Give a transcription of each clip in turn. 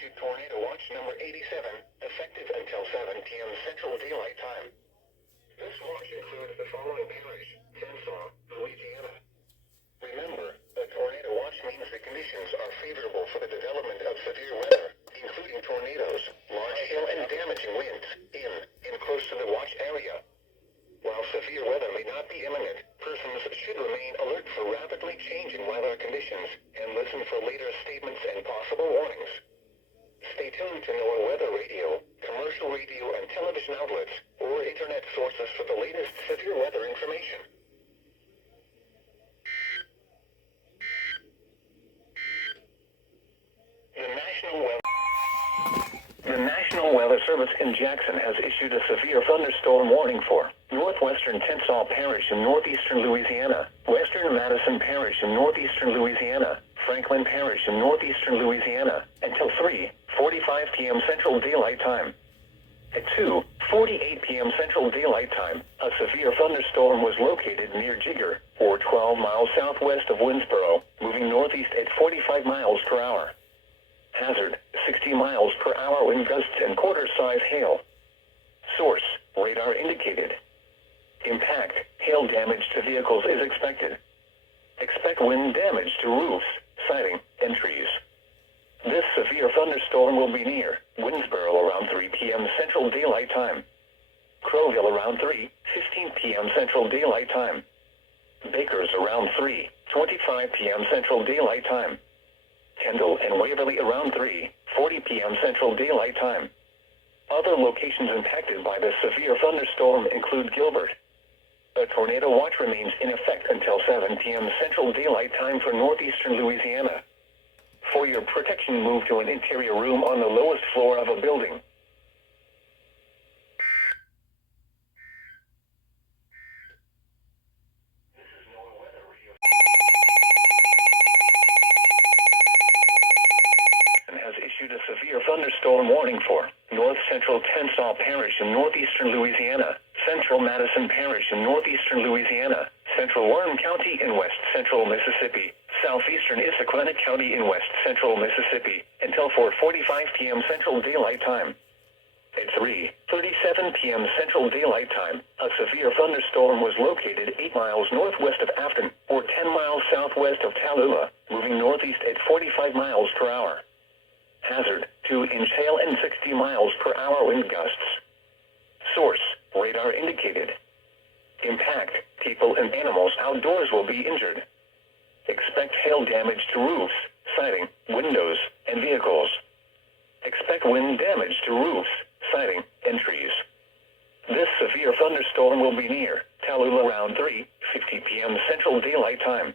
issued Tornado Watch number 87, effective until 7 p.m. Central Daylight Time. This watch includes the following parish: Tensas, Louisiana. Remember, a tornado watch means the conditions are favorable for the development of severe weather, including tornadoes, large hail, and damaging winds in and close to the watch area. While severe weather may not be imminent, persons should remain alert for rapidly changing weather conditions and listen for later statements and possible warnings. Stay tuned to NOAA weather radio, commercial radio and television outlets, or internet sources for the latest severe weather information. The National Weather Service in Jackson has issued a severe thunderstorm warning for northwestern Tensas Parish in northeastern Louisiana, western Madison Parish in northeastern Louisiana, Franklin Parish in northeastern Louisiana, until 3:45 p.m. Central Daylight Time. At 2:48 p.m. Central Daylight Time, a severe thunderstorm was located near Jigger, or 12 miles southwest of Winsboro, moving northeast at 45 miles per hour. Hazard, 60 miles per hour wind gusts and quarter-size hail. Source, radar indicated. Impact, hail damage to vehicles is expected. Expect wind damage to roofs, siding, and trees. This severe thunderstorm will be near Winsboro around 3 p.m. Central Daylight Time. Crowville around 3:15 p.m. Central Daylight Time. Bakers around 3:25 p.m. Central Daylight Time. Kendall and Waverly around 3:40 p.m. Central Daylight Time. Other locations impacted by the severe thunderstorm include Gilbert. A tornado watch remains in effect until 7 p.m. Central Daylight Time for northeastern Louisiana. For your protection, move to an interior room on the lowest floor of a building. Has issued a severe thunderstorm warning for north central Tensas Parish in northeastern Louisiana, central Madison Parish in northeastern Louisiana, central Warren County in west central Mississippi, southeastern Issaquah County in west central Mississippi, until 4:45 p.m. Central Daylight Time. At 3:37 p.m. Central Daylight Time, a severe thunderstorm was located 8 miles northwest of Afton, or 10 miles southwest of Tallulah, moving northeast at 45 miles per hour. Hazard, 2-inch hail and 60 miles per hour wind gusts. Source, radar indicated. Impact, people and animals outdoors will be injured. Expect hail damage to roofs, siding, windows, and vehicles. Expect wind damage to roofs, siding, and trees. This severe thunderstorm will be near Tallulah around 3:50 p.m. Central Daylight Time.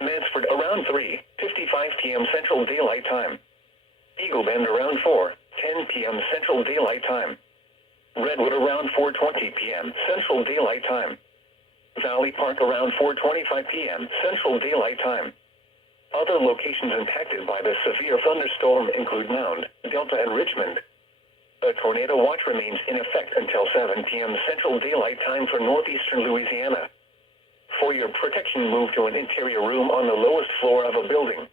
Mansford around 3:55 p.m. Central Daylight Time. Eagle Bend around 4:10 p.m. Central Daylight Time. Redwood around 4:20 p.m. Central Daylight Time. Valley Park around 4:25 p.m. Central Daylight Time. Other locations impacted by the severe thunderstorm include Mound, Delta, and Richmond. A tornado watch remains in effect until 7 p.m. Central Daylight Time for northeastern Louisiana. For your protection, move to an interior room on the lowest floor of a building.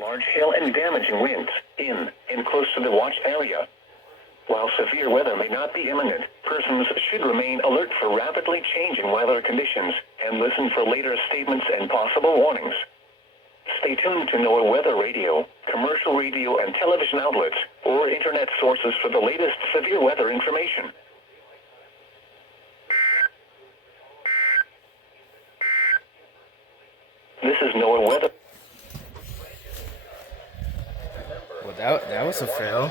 Large hail and damaging winds in and close to the watch area. While severe weather may not be imminent, persons should remain alert for rapidly changing weather conditions and listen for later statements and possible warnings. Stay tuned to NOAA weather radio, commercial radio and television outlets, or internet sources for the latest severe weather information. is NOAA weather. Well, that was a fail.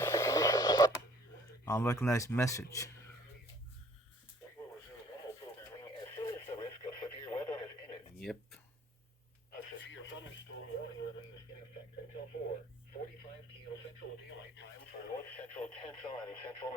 Unrecognized message. Yep. A severe thunderstorm warning remains in effect until 4:45 p.m. Central Daylight Time for North Central Arkansas and Central.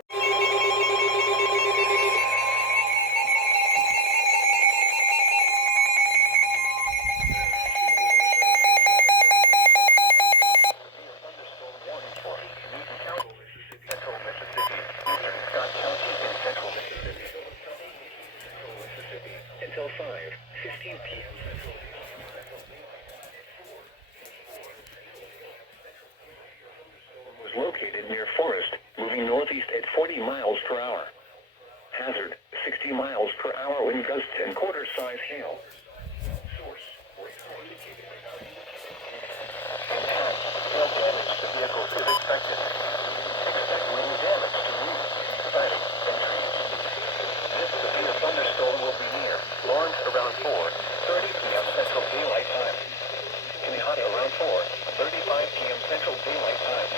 Thunderstorm warning for Newton County, Central Mississippi, Eastern Scott County, and Central Mississippi. Central Mississippi until 5:15 p.m. Central. Was located near Forest, moving northeast at 40 miles per hour. Hazard, 60 miles per hour wind gusts and quarter-size hail. Source, radar indicated. Impact, hail damage to vehicles is expected. Expect wind damage to roofs, siding, and trees. This severe thunderstorm will be near Lawrence around 4:30 p.m. Central Daylight Time. Minnehaha around 4:35 p.m. Central Daylight Time.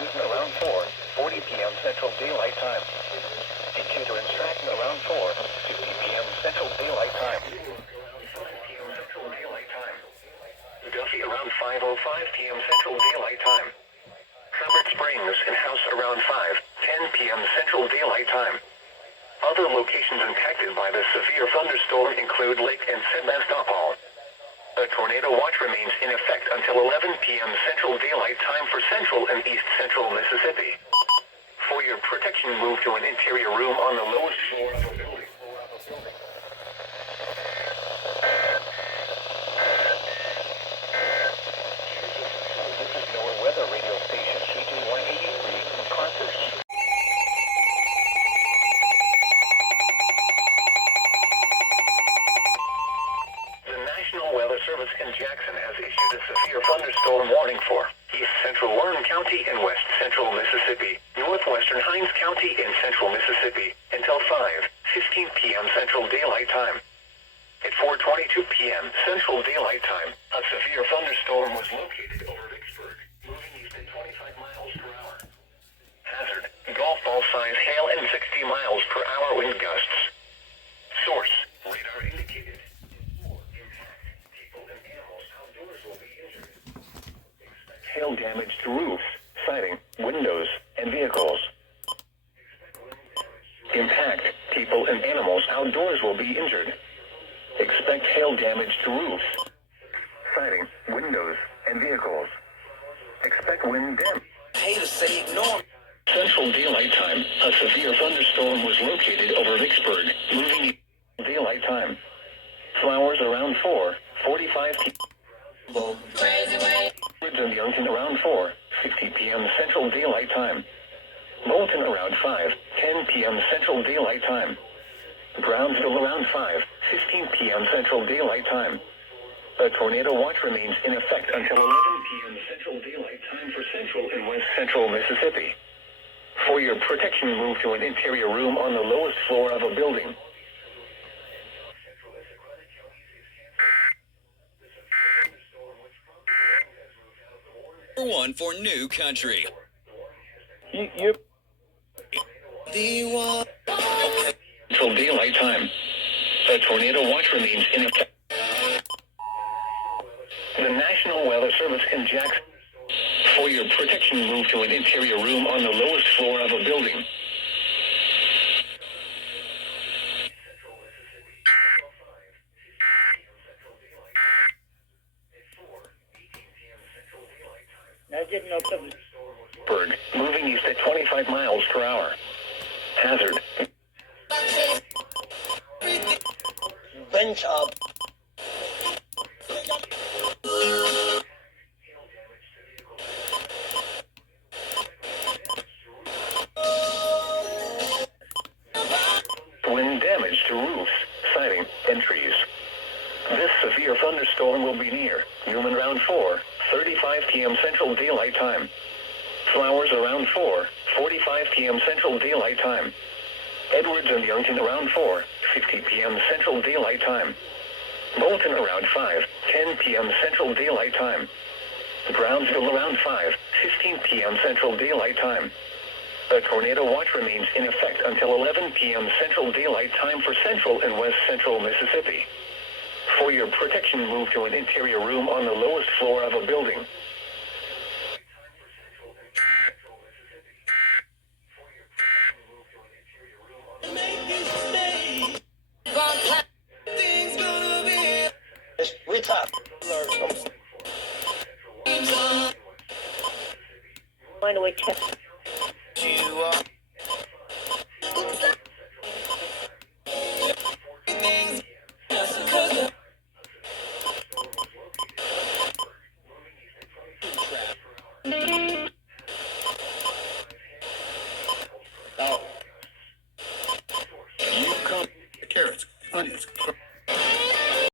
Newton around 4:40 p.m. Central Daylight Time. Decatur and Stratton around 4:50 p.m. Central Daylight Time. 5 p.m. Central Daylight Time. Duffy around 5:05 p.m. Central Daylight Time. Herbert Springs and House around 5:10 p.m. Central Daylight Time. Other locations impacted by the severe thunderstorm include Lake and Sebastopol. A tornado watch remains in effect until 11 p.m. Central Daylight Time for Central and East Central Mississippi. For your protection, move to an interior room on the lowest floor of a building. This is NOAA Weather Radio Station KG 183 in Carthage. The National Weather Service in Jackson has issued a severe thunderstorm warning for East Central Warren County and West Central Mississippi, Northwestern Hinds County and Central Mississippi, until 5:15 p.m. Central Daylight Time. At 4:22 p.m. Central Daylight Time, a severe thunderstorm was located over Vicksburg, moving east at 25 miles per hour. Hazard, golf ball-size hail and 60 miles per hour wind gusts. Source, radar indicated. Hail damage to roofs, siding, windows, and vehicles. Impact, people and animals outdoors will be injured. Expect hail damage to roofs, siding, windows, and vehicles. Expect wind damage. Hey, to say ignore. Central Daylight Time, a severe thunderstorm was located over Vicksburg, moving daylight time. Flowers around 4:45 p.m. And Youngton around 4:50 p.m. Central Daylight Time. Bolton around 5:10 p.m. Central Daylight Time. Brownsville around 5:15 p.m. Central Daylight Time. A tornado watch remains in effect until 11 p.m. Central Daylight Time for Central and West Central Mississippi. For your protection, move to an interior room on the lowest floor of a building. One for New Country. Yep. Until daylight time. A tornado watch remains in effect. The National Weather Service in Jackson. For your protection, move to an interior room on the lowest floor of a building. Berg, moving east at 25 miles per hour. Hazard. Bench up. Wind damage to roofs, siding, and trees. This severe thunderstorm will be near Newman around 4:35 p.m. Central Daylight Time. Flowers around 4:45 p.m. Central Daylight Time. Edwards and Youngton around 4:50 p.m. Central Daylight Time. Bolton around 10 p.m. Central Daylight Time. Brownsville around 5:15 p.m. Central Daylight Time. A tornado watch remains in effect until 11 p.m. Central Daylight Time for central and west central Mississippi. For your protection, move to an interior room on the lowest floor of a building. We talk. Find a way to. Now, you come carrots, onions,